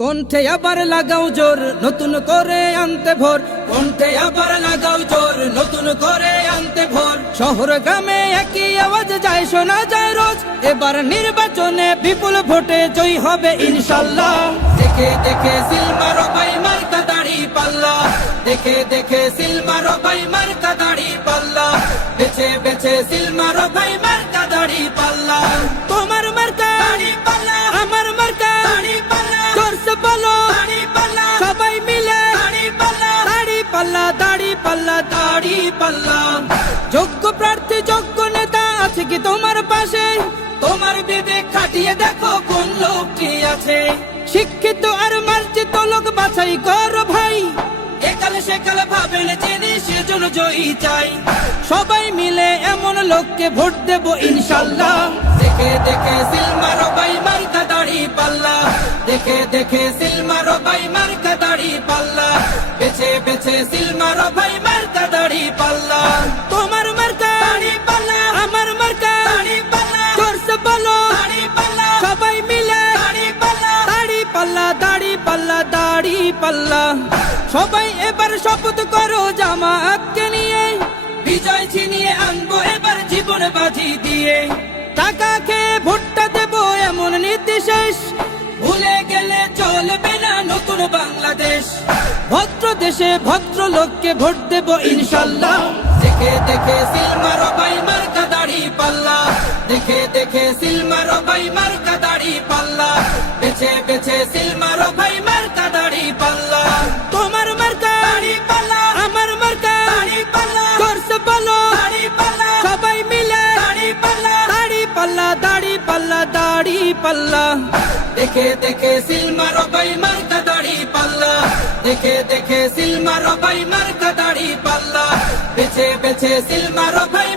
কণ্ঠে আবার লাগাও জোর নতুন করে আনতে ভোর, কণ্ঠে আবার লাগাও জোর নতুন করে আনতে ভোর। শহর গ্রামে একই আওয়াজ যায় শোনা যায় রোজ, এবার নির্বাচনে বিপুল ভোটে জয়ী হবে ইনশাল্লাহ। দেখে দেখে সিল মারো ভাই মার্কা দাড়ি পাল্লা, দেখে দেখে সিল মারো ভাই মার্কা দাড়ি পাল্লা, বেছে বেছে সিল মারো ভাই মার্কা দাড়ি পাল্লা। তোমার মার্কা দাড়ি পাল্লা, আমার মার্কা দাড়ি পাল্লা, জোরসে বলো দাড়ি পাল্লা, সবাই মিলে দাড়ি পাল্লা, দাড়ি পাল্লা, দাড়ি পাল্লা, দাড়ি পাল্লা। যোগ্য প্রার্থী যোগ্য নেতা আছে কি তোমার পাশে? তোমার বিবেক খাটিয়ে দেখো কোন লোকটি আছে। শিক্ষিত আর মার্জিত লোক বাছাই করো ভাই, একালে সেকালে ভাবেন জেনে সেজন্য জয়ী চাই। সবাই মিলে এমন লোককে ভোট দেব ইনশাল্লাহ। দেখে দেখে সিল মারো ভাই মার্কা দাড়ি পাল্লা, দেখে দেখে সিল মারো ভাই মার্কা দাড়ি পাল্লা, বেছে বেছে সিল মারো ভাই মার্কা দাড়ি পাল্লা। তোমার মার্কা দাড়ি পাল্লা, আমার মার্কা দাড়ি পাল্লা, জোরসে বলো দাড়ি পাল্লা, সবাই মিলে দাড়ি পাল্লা, দাড়ি পাল্লা, দাড়ি পাল্লা, দাড়ি পাল্লা। সবাই এবার শপথ করো জামাতকে নিয়ে, বিজয় ছিনিয়ে আনবো এবার জীবন বাজি দিয়ে। টাকা খেয়ে ভোটটা দেবো এমন নীতি শেষ, ভুলে গেলে চলবে না নতুন বাংলাদেশ। ভদ্র দেশে ভদ্র লোককে ভোট দেব ইনশাল্লাহ। দেখে দেখে সিল মারো ভাই মার্কা দাড়ি পাল্লা, দেখে দেখে সিল মারো ভাই মার্কা দাড়ি পাল্লা, বেছে বেছে সিল মারো ভাই মার্কা দাড়ি পাল্লা। তোমার মার্কা দাড়ি পাল্লা, আমার মার্কা দাড়ি পাল্লা, জোরসে বলো দাড়ি পাল্লা, সবাই মিলে দাড়ি পাল্লা, দাড়ি পাল্লা, দাড়ি পাল্লা, দাড়ি পাল্লা। দেখে দেখে সিল মারো ভাই মার্কা দাড়ি পাল্লা, দেখে দেখে সিল মারো ভাই মার্কা দাড়ি পাল্লা, বেছে বেছে সিল মারো ভাই